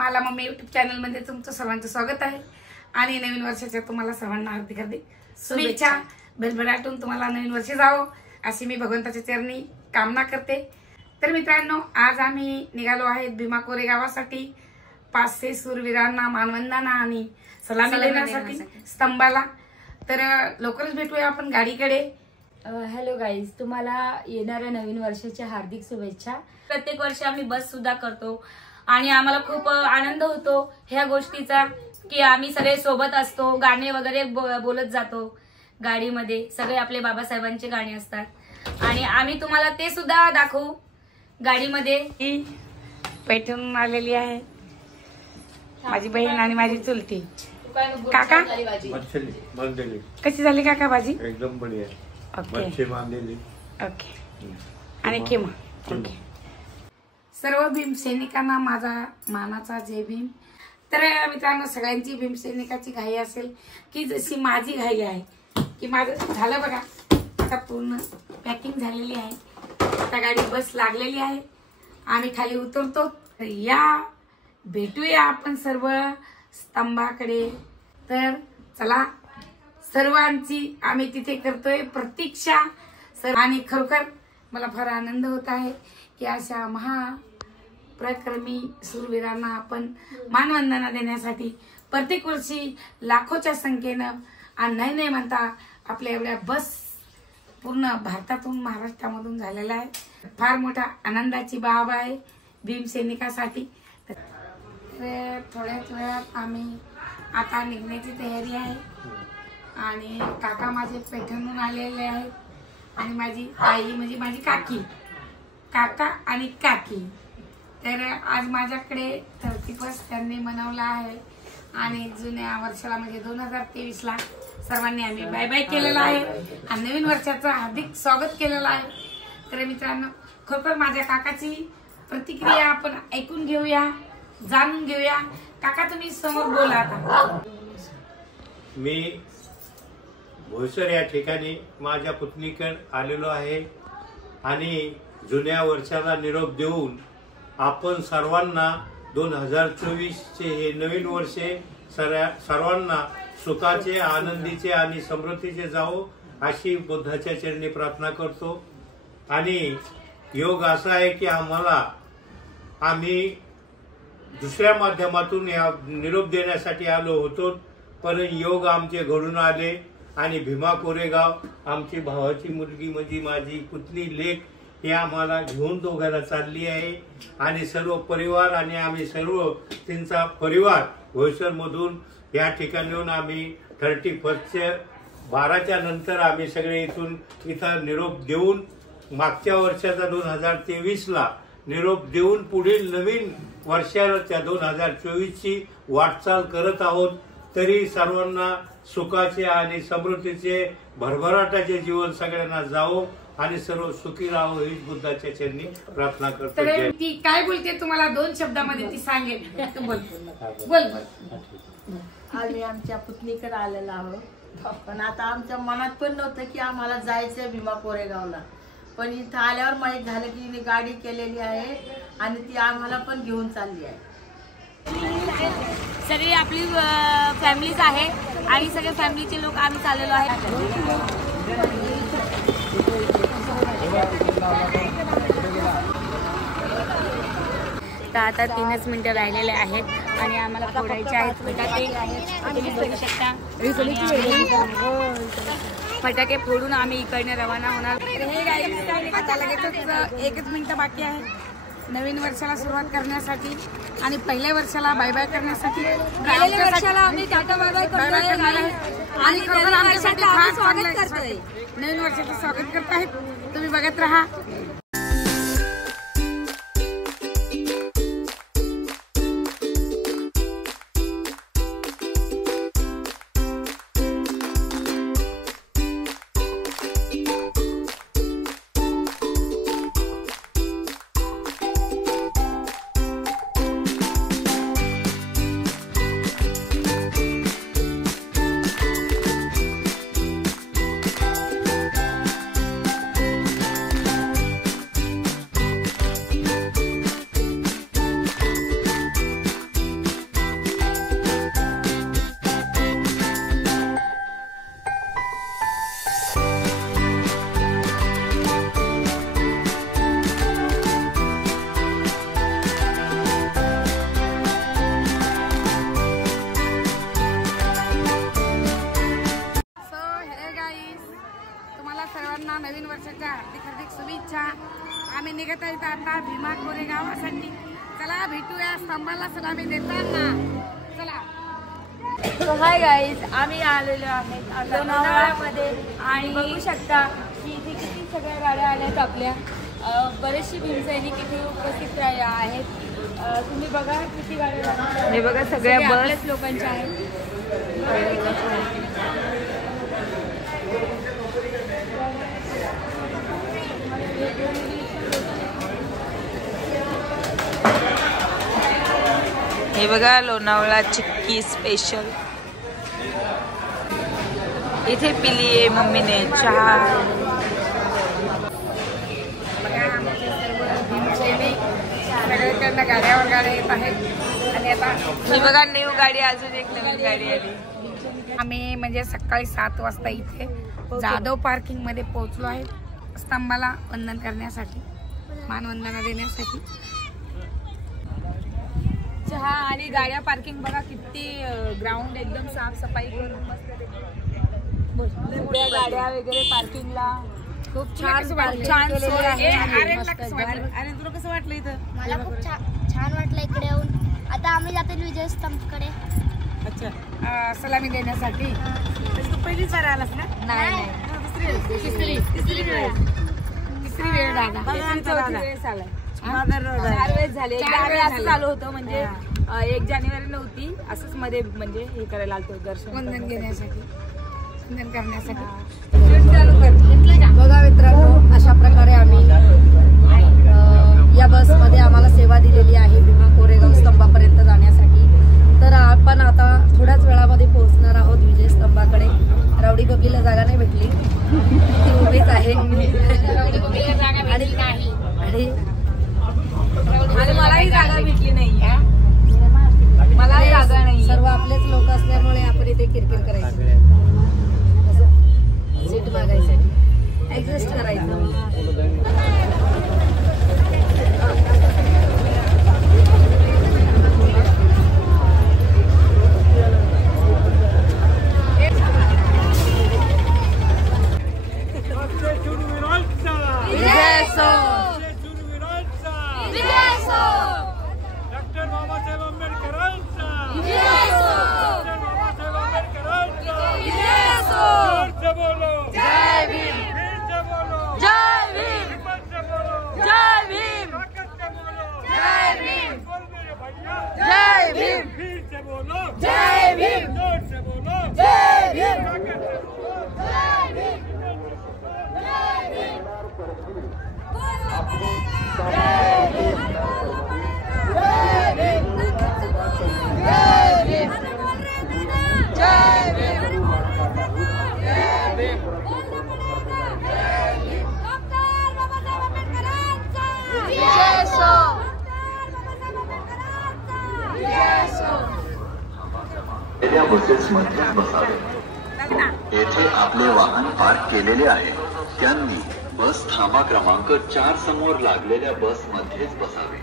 मला mummy YouTube चॅनलमध्ये तुमचं सर्वांचं स्वागत आहे आणि नवीन वर्षाच्या तुम्हाला सर्वांना हार्दिक हार्दिक शुभेच्छा। भरभराटून तुम्हाला नवीन वर्ष जावो अशी मी भगवंताच्या चरणी कामना करते। तर मित्रांनो, आज आम्ही निघालो आहेत भीमा कोरे गावासाठी 500 शूरवीरांना मानवंदना आणि सलामी देण्यासाठी स्तंभाला। तर लवकरच भेटूया आपण गाडीकडे। हॅलो गाईज, तुम्हाला येणाऱ्या नवीन वर्षाच्या हार्दिक शुभेच्छा। प्रत्येक वर्षी आम्ही बस सुद्धा करतो आणि आम्हाला खूप आनंद होतो ह्या गोष्टीचा की आम्ही सगळे सोबत असतो, गाणे वगैरे बोलत जातो गाडीमध्ये। सगळे आपले बाबासाहेबांचे गाणे असतात आणि आम्ही तुम्हाला ते सुद्धा दाखवू गाडीमध्ये। ही पैठणहून आलेली आहे माझी बहीण आणि माझी चुलती। काका कशी झाली काका भाजी? एकदम बढ़िया। ओके ओके आणि किमा ओके। सर्व भीमसैनिकांना माझा मानाचा जय भीम। तर मित्रांनो, सगळ्यांची भीमसैनिकाची घाई असेल की जशी माझी घाई आहे की माझं झालं बघा, आता पूर्ण पॅकिंग झालेली आहे। आता गाडी बस लागलेली आहे, आम्ही खाली उतरतो। या भेटूया आपण सर्व स्तंभाकडे। तर चला, सर्वांची आम्ही तिथे करतोय प्रतीक्षा आणि खरोखर मला फार आनंद होत आहे की अशा महाप्रक्रमी शूरवीरांना आपण मानवंदना देण्यासाठी प्रत्येक वर्षी लाखोच्या संख्येनं आणि नाही म्हणता आपल्या एवढ्या बस पूर्ण भारतातून महाराष्ट्रामधून झालेला आहे। फार मोठा आनंदाची बाब आहे भीमसैनिकासाठी। थोड्याच वेळात आम्ही आता निघण्याची तयारी आहे आणि काका माझे पैठणहून आलेले आहेत आणि माझी आई म्हणजे माझी काका आणि काकी। तर आज माझ्याकडे 31 त्यांनी मनवला आहे आणि जुन्या वर्षाला म्हणजे 2023 ला सर्वांनी आम्ही बाय बाय केलेला आहे आणि नवीन वर्षाचं हार्दिक स्वागत केलेलं आहे। तर मित्रांनो, खरोखर माझ्या काकाची प्रतिक्रिया आपण ऐकून घेऊया, जाणून घेऊया। काका, तुम्ही समोर बोला आता। मी भोईसर या ठिकाणी माझ्या पुतणीकडे आलेलो आहे आणि जुन्या वर्षाला निरोप देऊन आपण सर्वांना 2024 चे हे नवीन वर्षे सर्वांना सुखाचे, आनंदीचे आणि समृद्धीचे जावो अशी बुद्धाच्या चरणी प्रार्थना करतो। आणि योग असा आहे की आम्ही दुसऱ्या माध्यमातून या निरोप देण्यासाठी आलो होतो, पण योग आमचे घडून आले आणि भीमा कोरेगाव आमची भावाची मुलगी म्हणजे माझी पुतणी लेक हे आम्हाला घेऊन दोघांना चालली आहे आणि सर्व परिवार आणि आम्ही सर्व त्यांचा परिवार भोईसर मधून या ठिकाणी आम्ही 31 12च्या नंतर आम्ही सगळे इथं निरोप देऊन मागच्या वर्षाचा 2023 ला निरोप देऊन पुढील नवीन वर्षाच्या 2024 ची वाटचाल करत आहोत। तरी सर्वांना सुखाचे आणि समृद्धीचे भरभराटाचे जीवन सगळ्यांना जावो आणि सर्व सुखी राहो हीच बुद्धाच्या चरणी प्रार्थना करतो। तर ती काय बोलते तुम्हाला 2 शब्दामध्ये ती सांगेल। बोल। आम्ही आमच्या पुतणीकडे आलेलो आहोत, पण आता आमच्या मनात पण नव्हतं की आम्हाला जायचंय भीमा कोरेगावला, पण इथं आल्यावर माहीत झालं की गाडी केलेली आहे आणि ती आम्हाला पण घेऊन चालली आहे। सगळी आपली फॅमिलीच आहे आणि सगळे फॅमिलीचे लोक आम्ही चाललेलो आहे। तर आता 3च मिनिटं राहिलेले आहेत आणि आम्हाला फोडायचे आहेत फटाके। तुम्ही बघू शकता फटाके फोडून आम्ही इकडनं रवाना होणार। हे गाईज, आता लगेचच 1च मिनिट बाकी आहे नवीन वर्षाला सुरुवात करण्यासाठी आणि पहिल्या वर्षाला बाय बाय करण्यासाठी। गेलेल्या वर्षाला आम्ही टाटा बाय बाय करतोय आणि खरोखर आमच्यासाठी फार स्वागत करतोय, नवीन वर्षाचं स्वागत करत आहेत। तुम्ही बघत राहा। निघत आहेत आता भीमा कोरेगावासाठी. चला भेटूया स्तंभाला सलामी देताना. चला. हाय गाईज, आम्ही आलेलो आहेत आता लोणावळ्यामध्ये आणि बघू शकता की इथे किती सगळ्या गाड्या आल्यात आपल्या. बरेचसे भीमसैनिक इथे उपस्थित आहेत. तुम्ही बघा किती गाड्या, हे बघा सगळ्या बरेच लोकांच्या आहेत. हे बघा लोणावळा चिक्की स्पेशल. इथे पिली आहे मम्मीने चहा. बघा आमचे सर्व भीमसैनिक सगळीकडनं गाड्यावर गाड्या येत आहेत. आणि आता ही बघा न्यू गाडी, अजून एक नवीन गाडी आली. आम्ही म्हणजे सकाळी 7 वाजता इथे जाधव पार्किंग मध्ये पोहोचलो आहे स्तंभाला वंदन करण्यासाठी, मानवंदना देण्यासाठी. चहा आणि गाड्या पार्किंग बघा किती ग्राउंड एकदम साफसफाई करून पुढे गाड्या वगैरे पार्किंगला खूप छान छान सोय आहे. आणि तुला कसं वाटलं इथं? मला खूप छान वाटलं इकडे येऊन. आता आम्ही जातो विजय स्तंभकडे. अच्छा, सलामी देण्यासाठी. तू पहिलीच वार आलास ना? नाही, तिसरी वेळ दादा. 4 वेळेस झाले. असं चालू होतं म्हणजे 1 जानेवारी नव्हती, असंच मध्ये म्हणजे हे करायला आलतो दर्शन वंदन घेण्यासाठी, वंदन करण्यासाठी. बघा मित्रांनो, अशा प्रकारे आम्ही या बसमध्ये आम्हाला सेवा दिलेली आहे भीमा कोरेगाव स्तंभापर्यंत जाण्यासाठी. तर आपण आता थोड्याच वेळामध्ये पोहोचणार आहोत विजय स्तंभाकडे. रावडी बबलीला जागा नाही भेटली, ती उभीच आहे. आणि मलाही जागा भेटली नाही, मलाही जागा नाही. सर्व आपलेच लोक असल्यामुळे आपण इथे किरकिर करायची, सीट मागायसाठी ऍडजस्ट करायचं. डॉक्टर बाबासाहेब आंबेडकरांचा. बोलो जय भीम, बोलो जय भीम, जय भीम, जय भीम, जय भीम, फिर से बोलो जय भीम, जोर से बोलो जय भीम. बसेसमध्ये बसावे. येथे आपले वाहन पार्क केलेले आहे त्यांनी बस थांबा क्रमांक 4 समोर लागलेल्या बस मध्येच बसावे.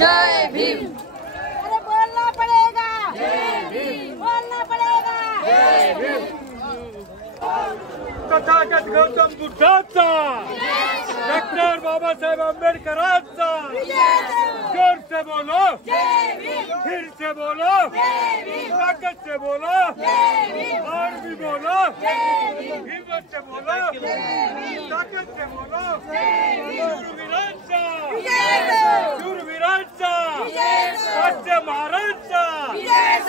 जय भीम. अरे बोलना पड़ेगा, बोलना पड़ेगा. तथागत गौतम बुद्धाचा, डॉक्टर बाबासाहेब आंबेडकरांचा. जोर से बोलो फिर से बोलो, ताकत से बोलो और भी बोलो, हिम्मत से बोलो, ताकत से बोलो. शूरवीरांचा, शूरवीरांचा, स्वच्छ महाराजचा,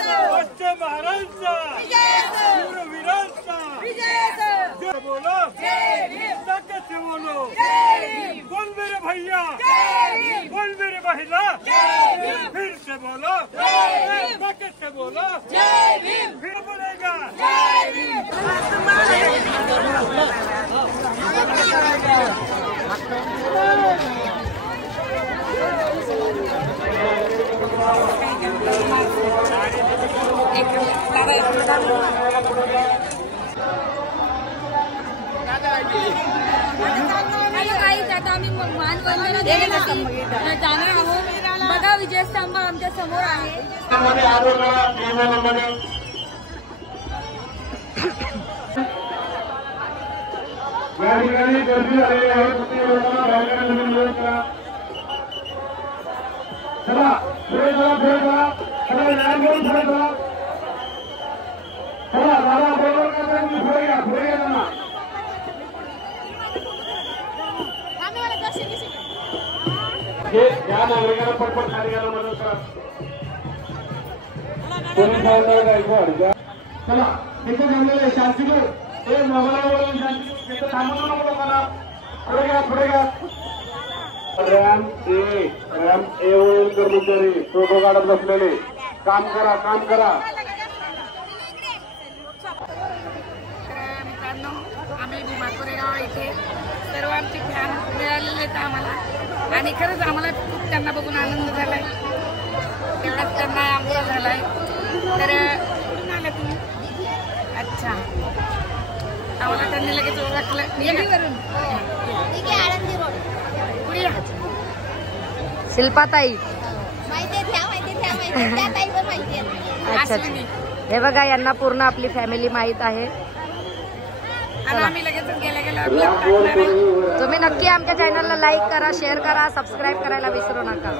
स्वच्छ महाराजचा, शूरवीरांचा. बोलो ताकत से बोलो बोल मेरे भैया बोल मेरे बहिला फिर से बोलो बकेट से बोलो फिर बोलेगा हॅलो गाईज, आता आम्ही मानवंदना देण्यासाठी जाणार आहोत. बघा विजयस्तंभ आमच्या समोर आहे. या ठिकाणी गर्दी झालेली आहे. चला पुढे चला पुढे चला चला लाईन घेऊन पुढे चला चला दादा बरोबर करता पुढे या त्यांना या नागरिकांना पटपट खाली घ्यायला मदत करा. चला तिथे जमलेले शांतीगो हे मोबाईलवरून शांती थांबवू नको लोकांना. पुढे घ्या पुढे घ्या. रॅम्प ए वरील कर्मचारी फोटो काढत बसलेले काम करा काम करा. मित्रांनो, आम्ही भीमा कोरेगाव इथे सर्व आमचे फॅन मिळालेले आहेत आम्हाला आणि खरंच आम्हाला खूप त्यांना बघून आनंद झालाय. तेवढाच त्यांना आमचा झालाय. तर कुठून आला तुम्ही? अच्छा, आम्हाला त्यांनी लगेच ओळखलं. वरून आळंदी रोड पुढे या. शिल्पाताई. अच्छा, हे बघा यांना पूर्ण आपली फॅमिली माहित आहे. आणि आम्ही लगेच गेल्या तुम्ही नक्की आमच्या चॅनलला लाईक करा, शेअर करा, सबस्क्राईब करायला विसरू नका.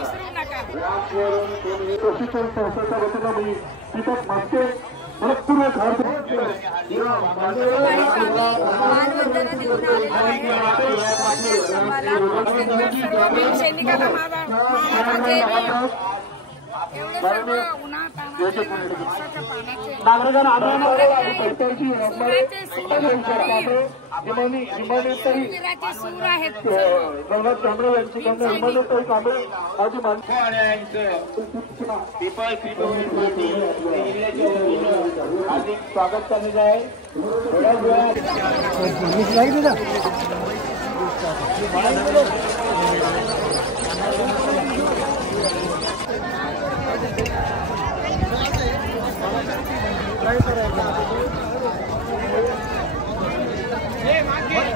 मानवंदना देऊन आलेलो आहे. सैनिकांना माझा एवढे सर्व उन्हातानाचे पावसाच्या पाण्याचे सूर आहेत. हार्दिक स्वागत करने जाए. हे